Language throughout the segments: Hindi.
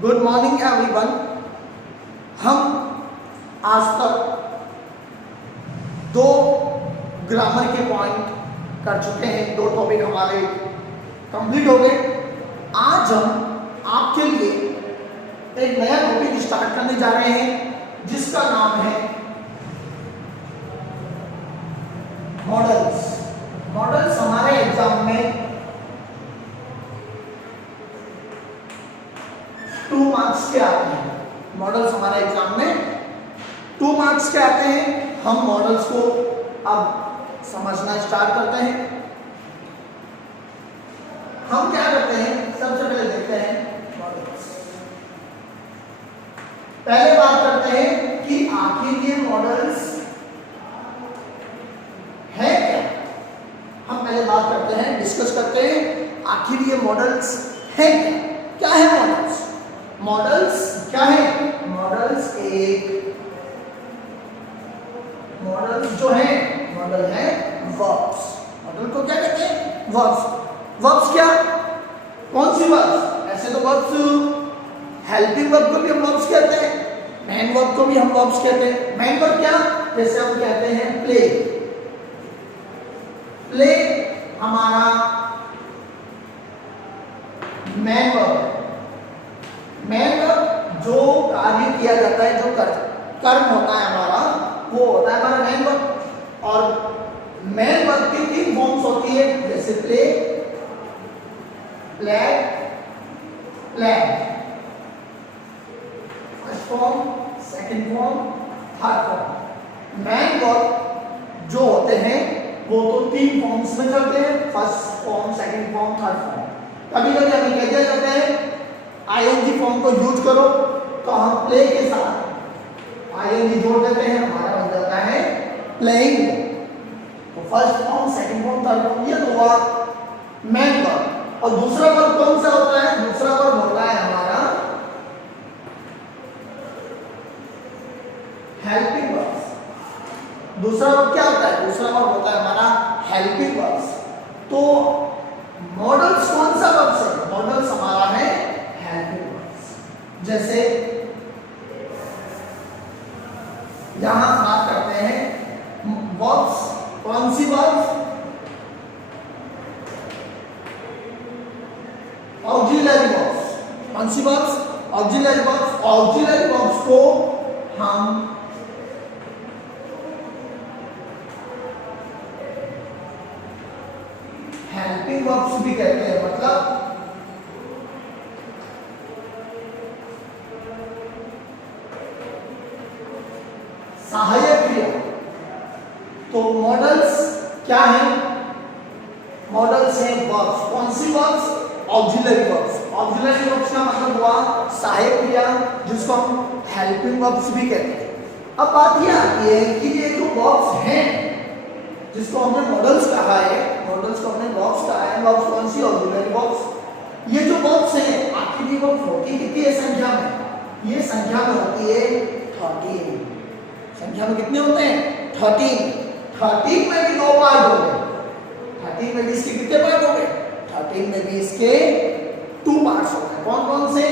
Good morning everyone. हम आज तक दो ग्रामर के पॉइंट कर चुके हैं, दो टॉपिक हमारे कंप्लीट हो गए। आज हम आपके लिए एक नया टॉपिक स्टार्ट करने जा रहे हैं जिसका नाम है मॉडल्स। मॉडल्स हमारे एग्जाम में 2 मार्क्स के आते हैं। मॉडल्स हमारे एग्जाम में 2 मार्क्स के आते हैं। हम मॉडल्स को अब समझना स्टार्ट करते हैं। हम क्या करते हैं, सबसे पहले देखते हैं मॉडल्स। पहले बात करते हैं कि आखिर ये मॉडल्स है क्या। हम पहले बात करते हैं, डिस्कस करते हैं आखिर ये मॉडल्स है क्या। क्या है मॉडल्स? मॉडल्स क्या है? मॉडल्स जो है, मॉडल है वर्ब्स। मॉडल को क्या कहते हैं? वर्ब्स। वर्ब्स क्या? कौन सी वर्ब्स? ऐसे तो वर्ब्स हेल्पिंग वर्ब को भी हम वर्ब्स कहते हैं, मेन वर्ब को भी हम वर्ब्स कहते हैं। मेन वर्ब क्या? जैसे हम कहते हैं प्ले। प्ले हमारा मेन वर्ब है। मेन वर्ब जो कार्य किया जाता है, जो कर्म होता है हमारा, वो होता है हमारा मेन वर्ब। और मेन वर्ब की 3 फॉर्म्स होती है, जैसे play, played, played. First form, second form, third form. Main verb जो होते हैं वो तो 3 फॉर्म्स में चलते हैं, first form, second form, third form. कभी कभी हमें कह दिया जाता है आईएनजी फॉर्म को यूज करो, तो हम प्ले के साथ आईएनजी जोड़ देते हैं, हमारा बन जाता है प्लेइंग। तो first form, second form, third form, ये तो हुआ मेन वर्ब। और दूसरा वर्ब कौन सा होता है? दूसरा वर्ब होता है हमारा हेल्पिंग वर्ब्स। दूसरा वर्ब क्या होता है? दूसरा वर्ब होता है हमारा हेल्पिंग वर्ब्स। तो मॉडल्स कौन सा वर्ब्स है? मॉडल्स हमारा है हेल्पिंग वर्ब्स। जैसे यहां बात करते हैं वर्ब्स। कौन सी वर्ब्स? Auxiliary verbs. कौन सी verbs? Auxiliary verbs. Auxiliary verbs को हम हेल्पिंग वर्ब्स भी कहते हैं। मतलब सहायक क्रिया। तो मॉडल्स क्या है? मॉडल्स हैं वर्ब्स। कौन सी verbs? Auxiliary verbs. Auxiliary verbs का मतलब हुआ सहायक क्रिया, जिसको हम हेल्पिंग वर्ब्स भी कहते हैं। अब बात यह आती है कि ये जो वर्ब्स हैं, जिसको हमने मॉडल्स कहा है, मॉडल्स को हमने वर्ब्स कहा है, वर्ब्स कौन सी? Auxiliary verbs. ये जो वर्ब्स हैं, आखिर ये वर्ब्स होती कितनी है संख्या में? ये संख्या में होती है 13। संख्या में कितने होते हैं? 13। 13 में भी 2 पार्ट हो गए। 13 में भी इसके कितने पार्ट हो गए? 13 में भी इसके 2 पार्ट्स होते हैं। कौन कौन से?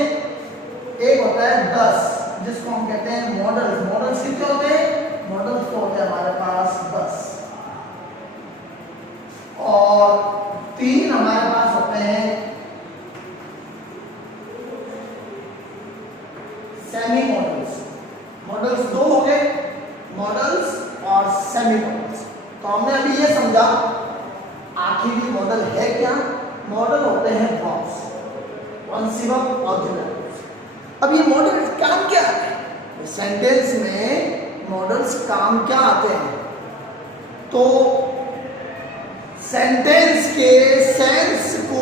एक होता है 10, जिसको हम कहते हैं मॉडल्स। मॉडल्स कितने होते हैं? मॉडल्स तो होते हैं हमारे पास 10। और 3 हमारे पास होते हैं सेमी मॉडल्स। मॉडल्स 2 हो गए, मॉडल्स और सेमी मॉडल्स। तो हमने अभी ये समझा आखिर ये मॉडल है क्या। मॉडल होते हैं वर्ब्स। कौन सी वर्ब? ऑक्सिलरी। अब ये मॉडल काम क्या है? सेंटेंस में मॉडल्स काम क्या आते हैं? तो सेंटेंस के सेंस को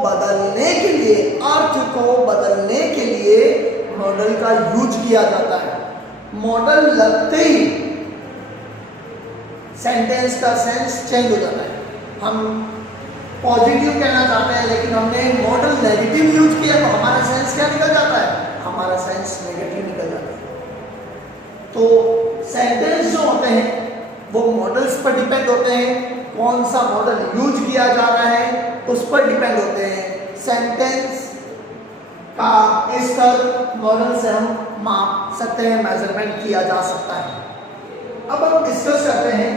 बदलने के लिए, अर्थ को बदलने के लिए मॉडल का यूज किया जाता है। मॉडल लगते ही सेंटेंस का सेंस चेंज हो जाता है। हम पॉजिटिव कहना चाहते हैं, लेकिन हमने मॉडल नेगेटिव यूज किया, तो हमारा सेंस क्या निकल जाता है? हमारा सेंस नेगेटिव निकल जाता है। तो सेंटेंस जो होते हैं वो मॉडल्स पर डिपेंड होते हैं। कौन सा मॉडल यूज किया जा रहा है उस पर डिपेंड होते हैं। सेंटेंस का स्तर मॉडल से हम माप सकते हैं, मेजरमेंट किया जा सकता है। अब हम डिस्कस करते हैं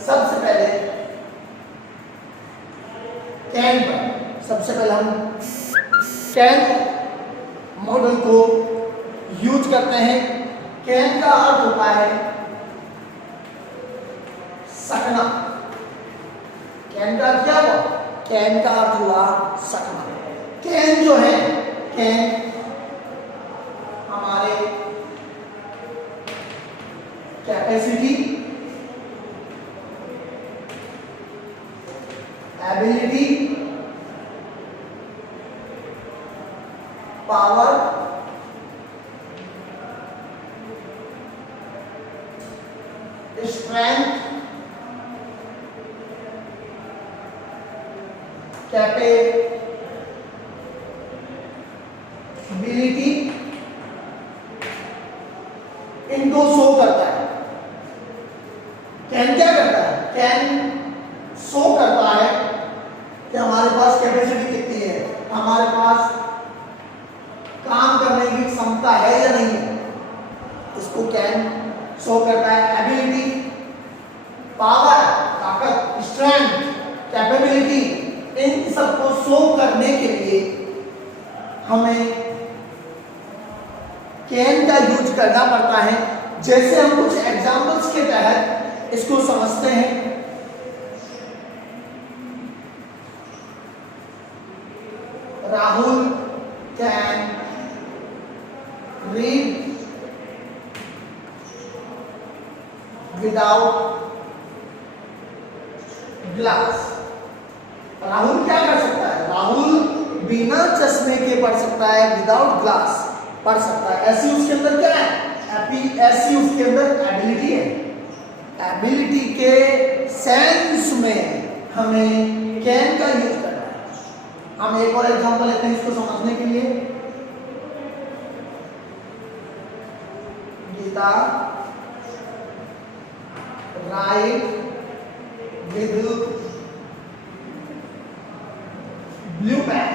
सबसे पहले कैन पर। सबसे पहले हम कैन मॉडल को यूज करते हैं। कैन का अर्थ होता है सकना। कैन का अर्थ क्या हुआ? कैन का अर्थ हुआ सकना। कैन जो है, कैन हमारे capacity, ability, power, strength, capability, इनको शो करता है। कैन क्या करता है? कैन शो करता है कि हमारे पास कैपेसिटी कितनी है, हमारे पास काम करने की क्षमता है या नहीं है, इसको कैन शो करता है। एबिलिटी, पावर, ताकत, स्ट्रेंथ, कैपेबिलिटी, इन सबको शो करने के लिए हमें कैन का यूज करना पड़ता है। जैसे हम कुछ एग्जांपल्स के तहत इसको समझते हैं। Rahul can read without glass. Rahul क्या कर सकता है? राहुल बिना चश्मे के पढ़ सकता है, विदाउट ग्लास पढ़ सकता है। ऐसी उसके अंदर क्या है? ऐसी उसके अंदर एबिलिटी है। एबिलिटी के सेंस में हमें कैन का यूज करना है। हम एक और एग्जांपल लेते हैं इसको समझने के लिए। Geeta write with blue pen.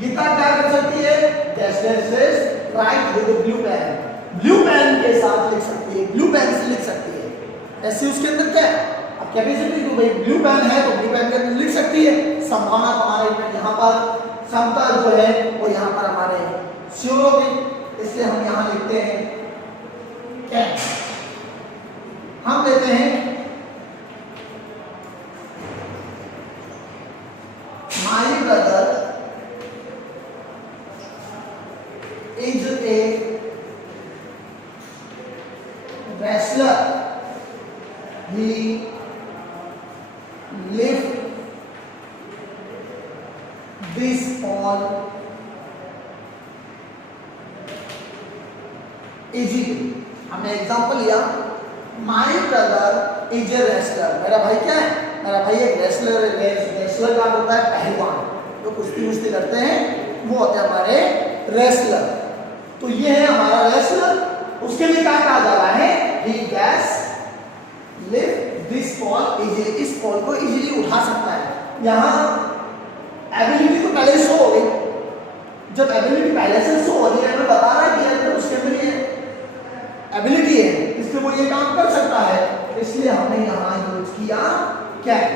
Geeta क्या कर सकती है? Write with blue pen. Blue pen के साथ लिख सकती है, ब्लू पेन से लिख सकती है। ऐसे उसके अंदर क्या है? अब कैपेसिटी तो भाई ब्लू पेन है तो ब्लू पेन के अंदर लिख सकती है। संभावना हमारे यहाँ पर, क्षमता जो है वो यहाँ पर हमारे श्योर होगी, इसलिए हम यहाँ लिखते हैं कैन। हम लेते हैं my brother is a wrestler. He lift this ball easily. हमने एग्जांपल लिया, my brother is a wrestler. मेरा भाई क्या है? मेरा भाई एक रेसलर है। रेसलर का होता है पहलवान, जो कुश्ती करते हैं वो होते हैं हमारे रेसलर। तो ये है हमारा रेसलर। उसके लिए क्या कहा जा रहा है? He can lift this ball easily. इस बॉल को इजीली उठा सकता है। यहाँ एबिलिटी तो पहले शो हो गई। जब एबिलिटी पहले से शो हो रही है, हमें बता रहा है कि तो उसके अंदर ये एबिलिटी है, इसलिए वो ये काम कर सकता है। इसलिए हमने यहाँ यूज किया कैन।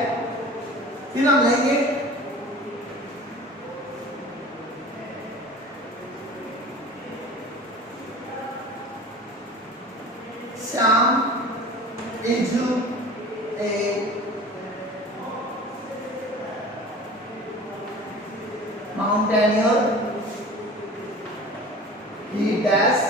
फिर हम लेंगे Shyam is a mountaineer. He does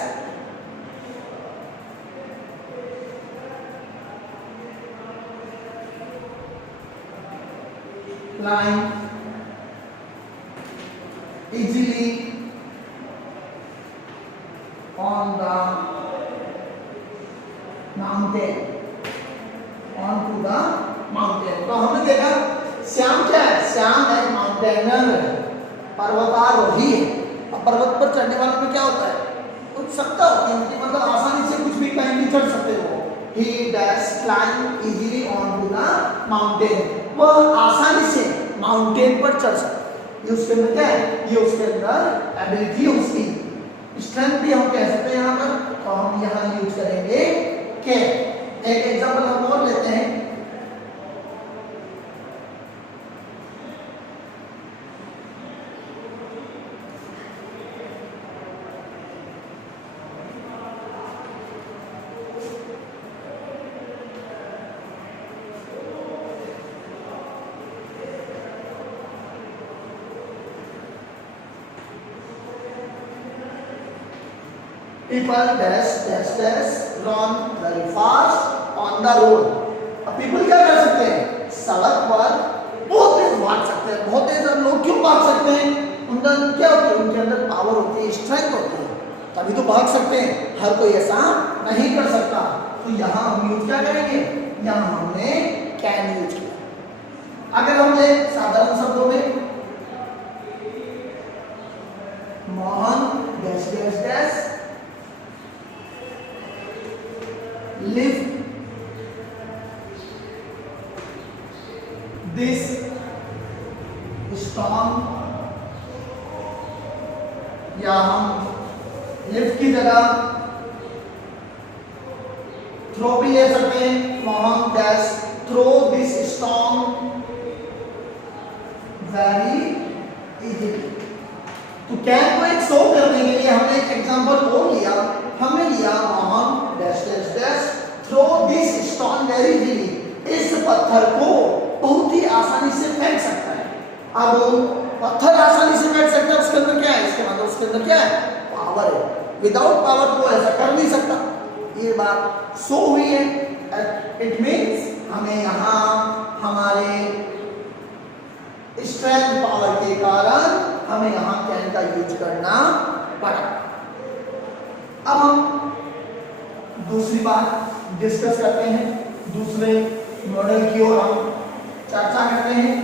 climb easily on the mountain. onto the mountain. तो हमने देखा श्याम क्या है? श्याम एक माउंटेनर है। पर्वतारोही है। अब पर्वत पर चढ़ने वालों में क्या होता है, उत्सुकता होती है कि मतलब आसानी से कुछ भी कहीं भी चढ़ सकते हो। He does climb easily onto the mountain, वह आसानी से माउंटेन पर चढ़ सकता है। ये उसके अंदर क्या है, ये उसके अंदर एबिलिटी है उसकी। स्ट्रेंथ भी हम कह सकते हैं यहाँ पर, तो हम यहाँ यूज करेंगे के। एक एग्जांपल हम और लेते हैं, people dash dash dash run very fast on the road। अब people क्या कर सकते हैं, सड़क पर बहुत तेज भाग सकते हैं। बहुत तेज लोग क्यों भाग सकते हैं, उनके अंदर क्या होती है, उनके अंदर पावर होती है, स्ट्रेंथ होती है, तभी तो भाग सकते हैं। हर कोई ऐसा नहीं कर सकता। तो यहाँ हम यूज क्या करेंगे, यहाँ हमने कैन यूज किया। अगर हम ले साधारण शब्दों में, Mohan dash dash dash lift this stone, या हम लिफ्ट की जगह थ्रो भी ले सकते हैं। Mohan dash throw this stone very easily. तो कैन को एक शो करने के लिए हमने एक एग्जांपल और लिया, हमने लिया Mohan dash dash dash throw this stone very easily, इस पत्थर को बहुत ही आसानी से फेंक सकता है। अब पत्थर आसानी से फेंक सकता है, उसके अंदर क्या है, इसके मतलब उसके अंदर क्या है, पावर है। विदाउट पावर को ऐसा कर नहीं सकता। ये बात शो हुई है। इट मीन्स हमें यहाँ हमारे स्ट्रेंथ पावर के कारण हमें यहाँ कैन का यूज करना पड़ा। अब हम दूसरी बात डिस्कस करते हैं, दूसरे मॉडल की ओर हम चर्चा करते हैं।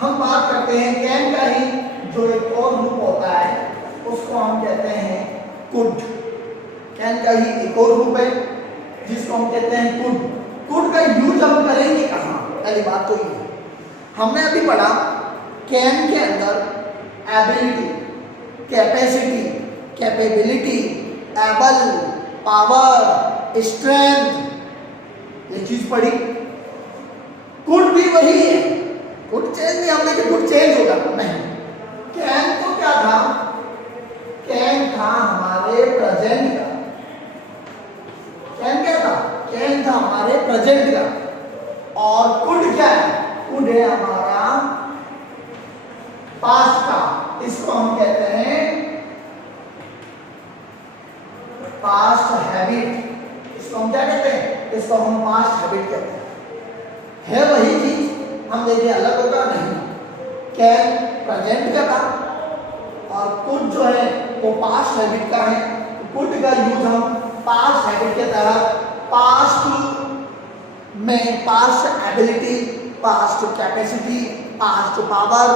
हम बात करते हैं कैन का ही जो एक और रूप होता है, उसको हम कहते हैं कुड। कैन का ही एक और रूप है जिसको हम कहते हैं कुड। कुड का यूज हम करेंगे कहाँ, पहली बात तो ये हमने अभी पढ़ा, कैन के अंदर ability, capacity, capability, able, power, strength, ये चीज पढ़ी। कुड भी वही है, कुड चेंज नहीं, हमने कि कुड चेंज होगा नहीं। कैन तो क्या था, कैन था हमारे प्रेजेंट का। कैन क्या था, कैन था हमारे प्रेजेंट का। और कुड क्या है, कुड है हमारा पास्ट का। इसको हम कहते हैं पास्ट हैबिट। इसको हम क्या कहते हैं, इसको हम पास्ट हैबिट कहते हैं। है वही चीज, हम देखें अलग होगा नहीं। कैन प्रेजेंट का था और कुड जो है वो पास्ट हैबिट का है। कुड का यूज हम पास्ट हैबिट के तहत पास्ट में past ability, past capacity, past power,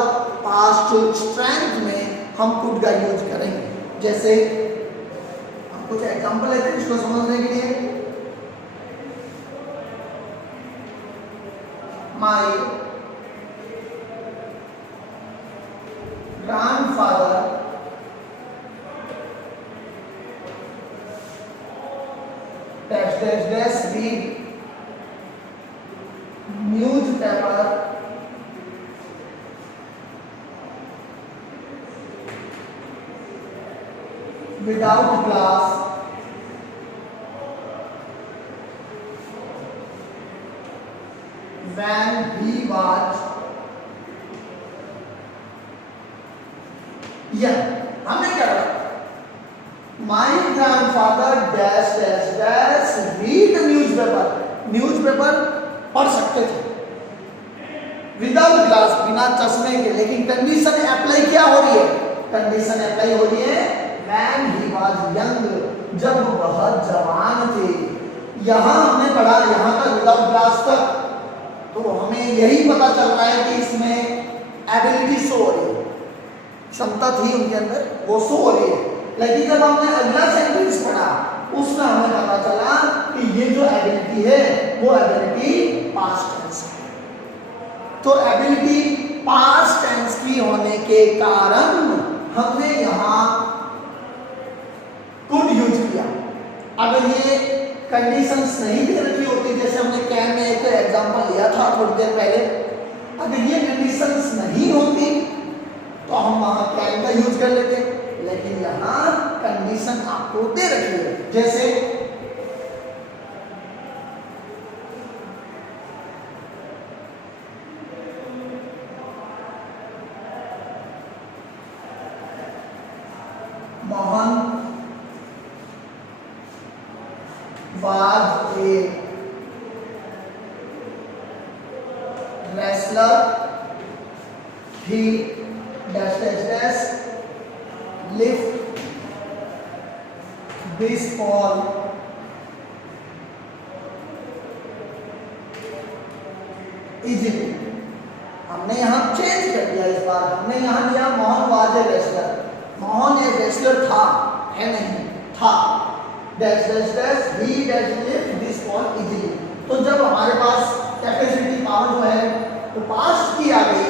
past strength में हम कुड का यूज करेंगे। जैसे हम कुछ एग्जांपल लेते हैं इसको समझने के लिए। My grandfather dash dash dash read newspaper without glass when he was young। हमने क्या कहा, My grandfather dash dash dash read newspaper, newspaper पढ़ सकते थे विदाउट ग्लास, बिना चश्मे के। लेकिन कंडीशन अप्लाई क्या हो रही है, कंडीशन अप्लाई हो रही है when he was young, जब वह जवान थे। यहाँ हमने पढ़ा, यहाँ तक विदाउट क्लास तक, तो हमें यही पता चल रहा है कि इसमें एबिलिटी शो हो रही है, क्षमता थी उनके अंदर, वो शो हो रही है। लेकिन जब हमने अगला सेंटेंस पढ़ा उसमें हमें पता चला कि ये जो एबिलिटी है वो एबिलिटी पास्ट टेंस है। तो एबिलिटी पास्ट टेंस की होने के कारण हमने यहाँ कुड यूज किया। अगर ये कंडीशंस नहीं दे रखी होती, जैसे हमने कैन में एक एग्जांपल लिया था थोड़ी देर पहले, अगर ये कंडीशंस नहीं होती तो हम वहां कैन का यूज कर लेते, लेकिन यहाँ कंडीशन आपको दे रखी है। जैसे Mohan was a wrestler, he dash lift this ball easily। हमने यहाँ चेंज कर दिया, इस बार हमने यहाँ लिया Mohan was a wrestler, Mohan एक रेसलर था, है नहीं था, dash dash dash he dash lift this ball easily. तो जब हमारे पास कैपेसिटी पावर जो है तो पास्ट की आ गई,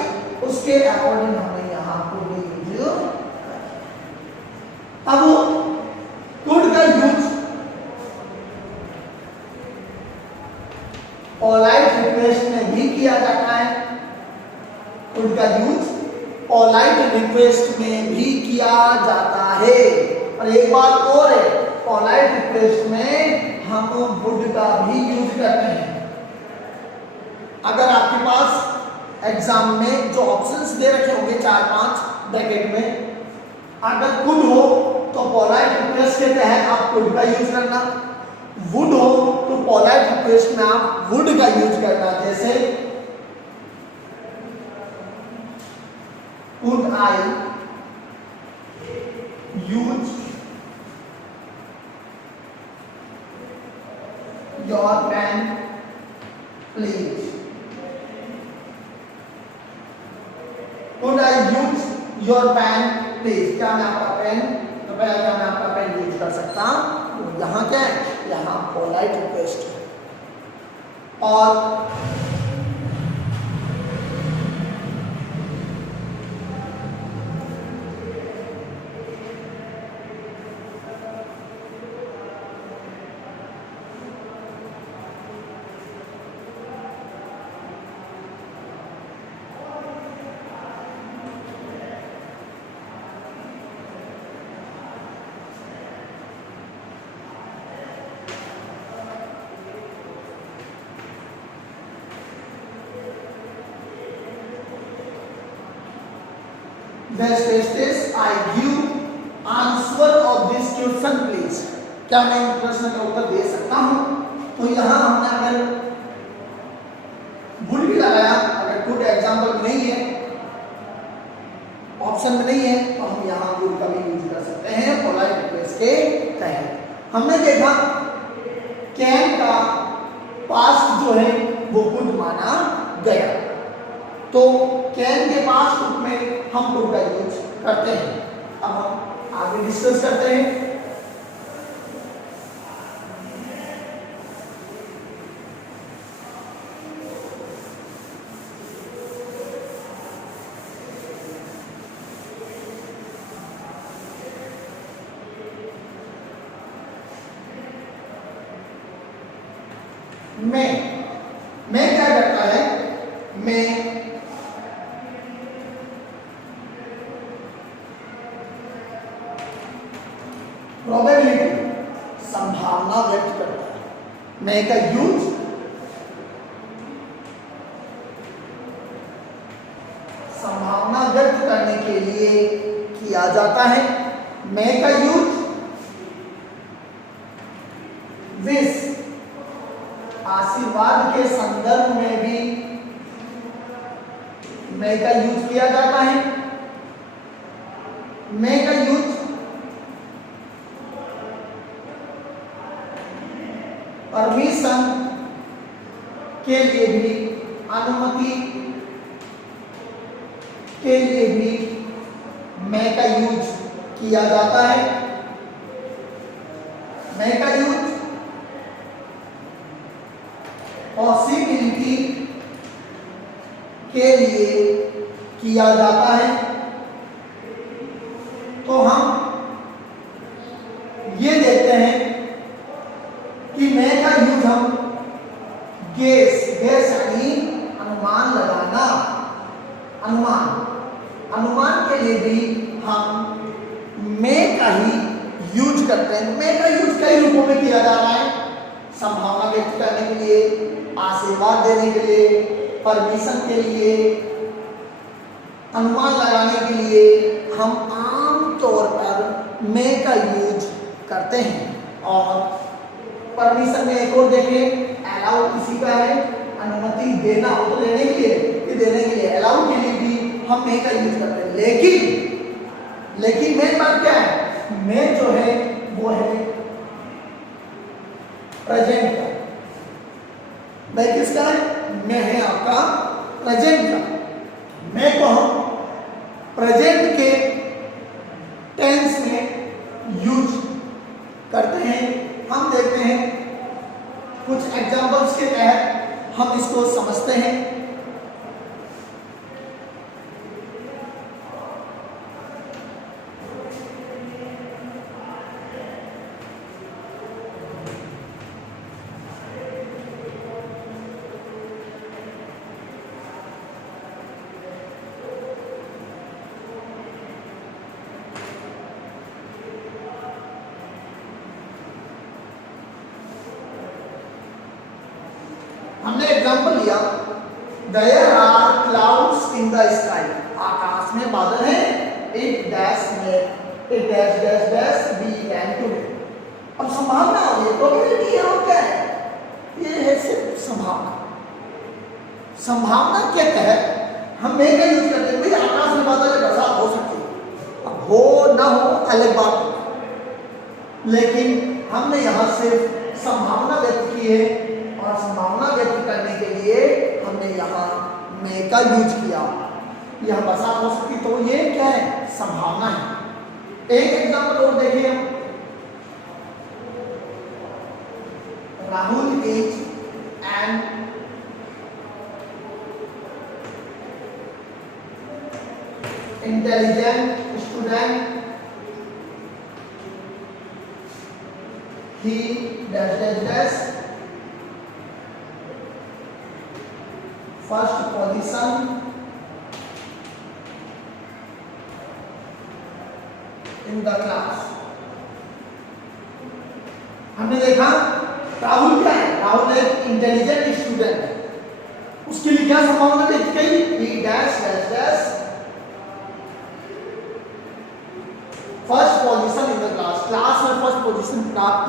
उसके अकॉर्डिंग हमने यहाँ को भी यूज। अब कुड का यूज पोलाइट रिक्वेस्ट में भी किया जाता है, कुड का यूज पोलाइट रिक्वेस्ट में भी किया जाता है। और एक बात और है, पोलाइट रिक्वेस्ट में हम वुड का भी यूज करते हैं। अगर आपके पास एग्जाम में जो ऑप्शंस दे रखे होंगे 4-5 ब्रैकेट में, अगर कुड हो तो पोलाइट रिक्वेस्ट के तहत आप कुड का यूज करना, वुड हो तो पोलाइट रिक्वेस्ट में आप वुड का यूज करना। जैसे could I use your pen please, could I use your pen please, क्या मैं आपका पेन, कृपया क्या मैं आपका पेन यूज कर सकता हूं? तो यहाँ क्या है, यहाँ पोलाइट रिक्वेस्ट है। और Best test is I give answer of this question please, क्या मैं इन प्रश्न का उत्तर दे सकता हूं? तो यहाँ हमने अगर वुड भी लगाया, अगर कुड एग्जाम्पल में नहीं है, ऑप्शन में नहीं है, तो हम यहाँ वुड का भी यूज कर सकते हैं पोलाइट रिक्वेस्ट के तहत। हमने देखा कैन का पास्ट जो है वो कुड माना गया, तो कैन के पास्ट रूप में हम कुड का यूज करते हैं। अब हम आगे डिस्कस करते हैं। मैं क्या करता है, मैं प्रोबेबिलिटी संभावना व्यक्त करता है। मैं का यूज संभावना व्यक्त करने के लिए किया जाता है। मैं का यूज विश आशीर्वाद के संदर्भ में भी मैं का यूज किया जाता है। मैं का यूज परमिशन के लिए भी, अनुमति के लिए भी मैं का यूज किया जाता है। मैं का यूज पॉसिबिलिटी के लिए किया जाता है। तो हम ये देखते हैं कि मैं का यूज हम गेस यानी अनुमान लगाना, अनुमान के लिए भी हम मैं का ही यूज करते हैं। मैं का यूज कई रूपों में किया जा रहा है, संभावना व्यक्त करने के लिए, आशीर्वाद देने के लिए, परमिशन के लिए, अनुमान लगाने के लिए हम आम तौर पर मैं का यूज करते हैं। और परमिशन में एक और देखें, अलाउ किसी का है, अनुमति देना हो तो लेने के लिए, कि देने के लिए, अलाउ के लिए भी हम मैं का यूज करते हैं। लेकिन मेन बात क्या है, मैं जो है वो है प्रेजेंट का। मैं किसका है, मैं है आपका प्रेजेंट का। मैं को हम प्रेजेंट के टेंस में यूज करते हैं। हम देखते हैं कुछ एग्जांपल्स के तहत हम इसको समझते हैं। हमने एग्जांपल लिया, there are clouds in the sky, आकाश में बादल हैं, it dash be rain today. अब संभावना हो गई, प्रोबेबिलिटी है, और क्या है, ये है सिर्फ संभावना। संभावना के तहत हम मैं का यूज करते हैं। भाई आकाश में बादल है, बरसात हो सकती है, अब हो ना हो अलग बात है, लेकिन हमने यहाँ सिर्फ संभावना व्यक्त की है, और संभावना व्यक्त करने के लिए हमने यहाँ मैं का यूज किया। यह बरसात हो सकती, तो ये क्या है, संभावना है। एक एग्जांपल और देखिए, Rahul is an intelligent student, he dash first position in the class. हमने देखा राहुल क्या है, राहुल एक इंटेलिजेंट स्टूडेंट है, उसके लिए क्या संभावना व्यक्त की, ही dash first position in the class, class में फर्स्ट पोजीशन प्राप्त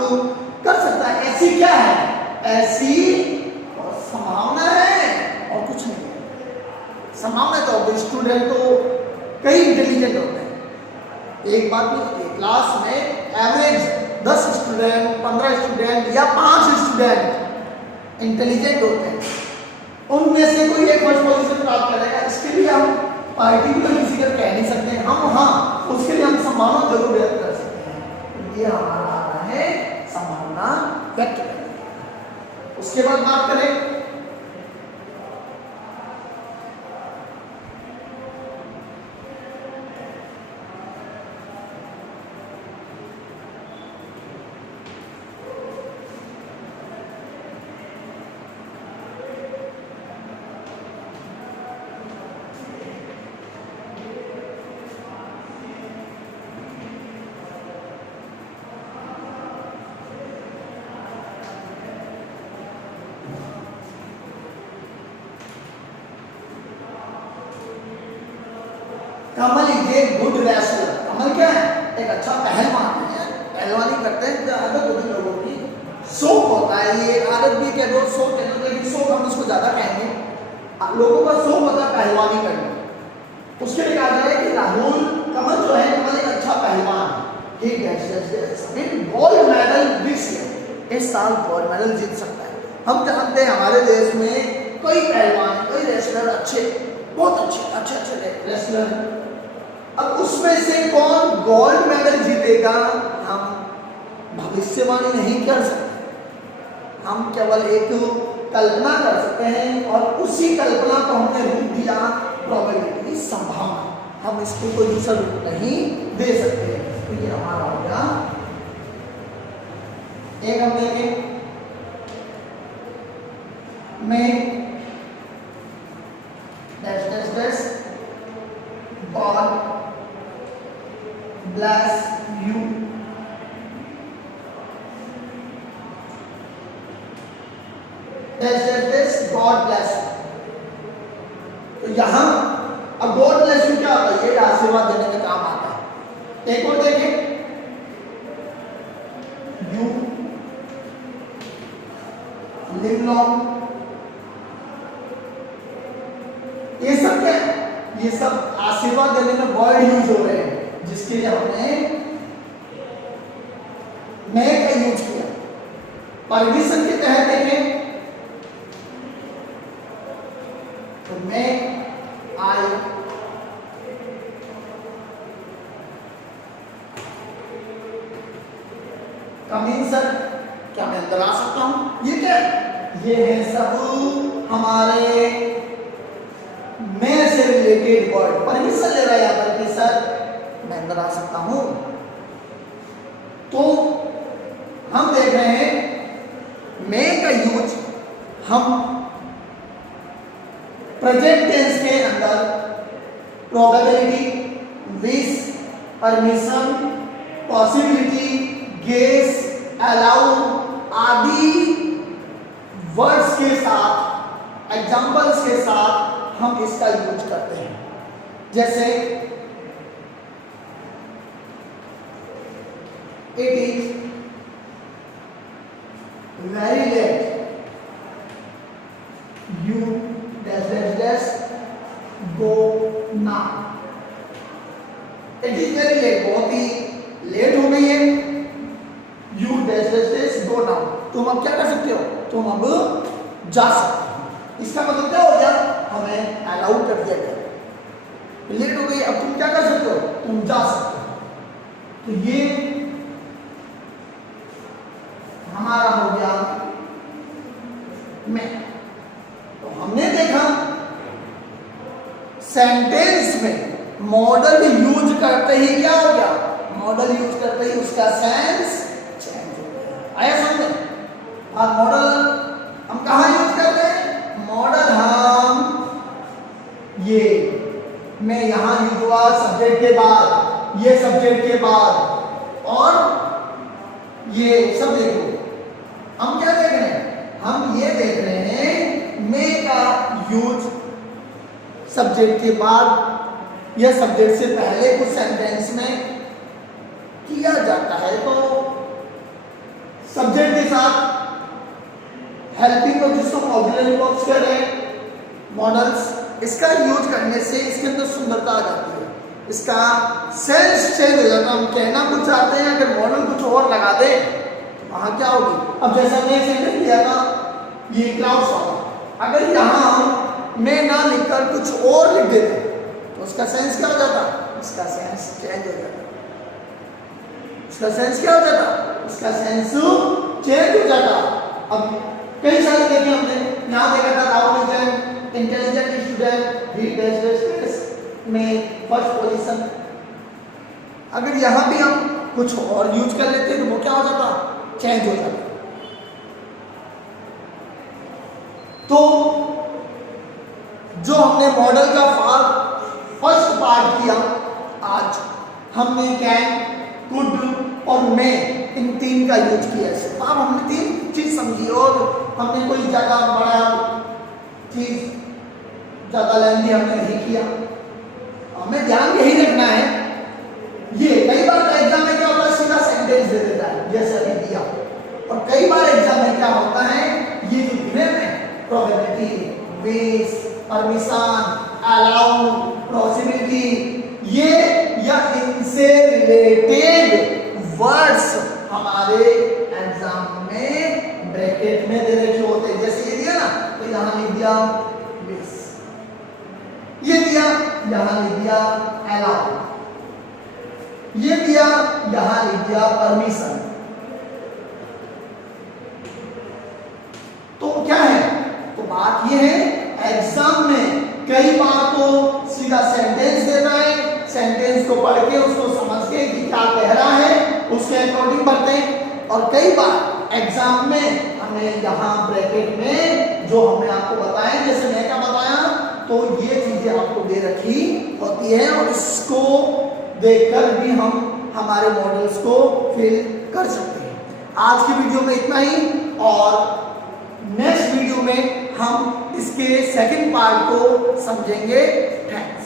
कर सकता है। ऐसी क्या है, ऐसी संभावना है और कुछ नहीं है। संभावना तो स्टूडेंट तो कई इंटेलिजेंट होते हैं, एक बात नहीं होती। क्लास में एवरेज 10 स्टूडेंट, 15 स्टूडेंट या 5 स्टूडेंट इंटेलिजेंट होते हैं, उनमें से कोई एक फर्स्ट पोजीशन प्राप्त करेगा। इसके लिए हम पार्टिकुलर किसी का कह नहीं सकते, हम हाँ उसके लिए हम संभावना जरूर व्यक्त कर सकते हैं। ये हमारा आता है संभावना व्यक्त करना। उसके बाद बात करें कमल इज ए गुड रेसलर। कमल क्या है, एक अच्छा पहलवान है, पहलवानी करते हैं। आदत होती है लोगों की, शौक होता है, ये आदत भी कह दो, शौक कह दो, लेकिन शौक हम इसको ज्यादा कहेंगे। लोगों का शौक होता है पहलवानी करने, उसके लिए कहा जाए कि राहुल कमल जो है, कमल एक अच्छा पहलवान है। गोल्ड मेडल दिस ईयर, इस साल गोल्ड मेडल जीत सकता है। हम जानते हैं हमारे देश में कई पहलवान, कई रेसलर अच्छे, बहुत अच्छे रेसलर हैं। अब उसमें से कौन गोल्ड मेडल जीतेगा हम भविष्यवाणी नहीं कर सकते, हम केवल एक कल्पना कर सकते हैं और उसी कल्पना को हमने रूप दिया प्रोबेबिलिटी, संभावना। हम इसको कोई दूसरा रूप नहीं दे सकते। तो ये हमारा हो गया एक। हम देखें में God bless you. God bless you. तो यहां अब God bless you क्या होता है? ये आशीर्वाद देने के काम आता है। एक और देखें, you live long. ये सब क्या है? ये सब आशीर्वाद देने में वर्ड यूज हो रहे हैं, जिसके लिए हमने मैं का यूज किया। परमिशन के तहत देखें तो मैं आई कम इन सर, क्या मैं अंदर आ सकता हूं? ये क्या है? ये है सब हमारे मैं से रिलेटेड वर्ड। परमिशन ले रहा है यहाँ पर कि सर मैं अंदर आ सकता हूं। तो हम देख रहे हैं मैं का यूज हम प्रेजेंट टेंस के अंदर probability, wish, permission, possibility, guess, allow आदि वर्ड्स के साथ, एग्जाम्पल्स के साथ हम इसका यूज करते हैं। जैसे it is very late, you go now. It is very late, बहुत ही लेट हो गई है। यू गो नाउ, तुम अब क्या कर सकते हो? तुम अब जा सकते हो। इसका मतलब क्या हो गया? हमें अलाउ कर दिया गया। लेट हो गई, अब तुम क्या कर सकते हो? तुम जा सकते हो। तो ये हमारा हो गया मैं। तो हमने देखा सेंटेंस में मॉडल यूज करते ही क्या हो गया? मॉडल यूज करते ही उसका सेंस चेंज हो गया। आया समझ? और मॉडल हम कहाँ यूज करते हैं? मॉडल हम ये मैं यहां यूज हुआ सब्जेक्ट के बाद, ये सब्जेक्ट के बाद, और ये सब देखो। हम क्या देख रहे हैं? हम ये देख रहे हैं मैं का यूज सब्जेक्ट के बाद या सब्जेक्ट से पहले कुछ सेंटेंस में किया जाता है। तो सब्जेक्ट के साथ हेल्पिंग को जिसको ऑक्सिलरी वर्ब्स कह रहे हैं, मॉडल्स, इसका यूज करने से इसके अंदर सुंदरता आ जाती है, इसका सेंस चेंज हो जाता है। हम कहना कुछ चाहते हैं, अगर मॉडल कुछ और लगा दे तो वहां क्या होगी? अब जैसा मैं सेंटेंस लिया था ये क्लाउड्स वाला, अगर यहां हम मैं ना लिखकर कुछ और लिख देते तो उसका सेंस क्या हो जाता? उसका सेंस चेंज हो जाता। उसका सेंस क्या हो जाता? उसका सेंस चेंज हो जाता। अब कई सारे देखे हमने, यहाँ देखा था Rahul is an intelligent student, he test में फर्स्ट पोजीशन। अगर यहाँ भी हम कुछ और यूज कर लेते तो वो क्या हो जाता? चेंज हो जाता। तो जो हमने मॉडल का फर्स्ट पार्ट किया, आज हमने कैन, कुड और मे इन तीन का यूज किया। अब हमने तीन चीज समझी और हमने कोई ज्यादा बड़ा चीज ज्यादा लेंदी हमने नहीं किया। हमें ध्यान यही रखना है, ये कई बार एग्जाम में क्या होता है? सीधा सेंटेंस दे देता है जैसे अभी दिया, और कई बार एग्जाम में क्या होता है? ये जो गिवन है probability, wish, permission, allow, possibility, ये या इनसे रिलेटेड वर्ड्स हमारे एग्जाम में ब्रैकेट में दे रखे होते हैं। जैसे ये दिया ना, तो यहां लिख दिया मिस, ये दिया यहां लिख दिया अलाउ, ये दिया यहां लिख दिया परमिशन। तो क्या है, तो बात ये है एग्जाम में कई बार तो सीधा सेंटेंस देना है, सेंटेंस को पढ़ के उसको समझ के कि क्या कह रहा है उसके अकॉर्डिंग बढ़ते हैं, और कई बार एग्जाम में हमें यहाँ ब्रैकेट में जो हमने आपको बताया, जैसे मैं क्या बताया, तो ये चीजें आपको दे रखी होती है और इसको देखकर भी हम हमारे मॉडल्स को फिल कर सकते हैं। आज की वीडियो में इतना ही, और नेक्स्ट वीडियो में हम इसके सेकंड पार्ट को समझेंगे। थैंक्स।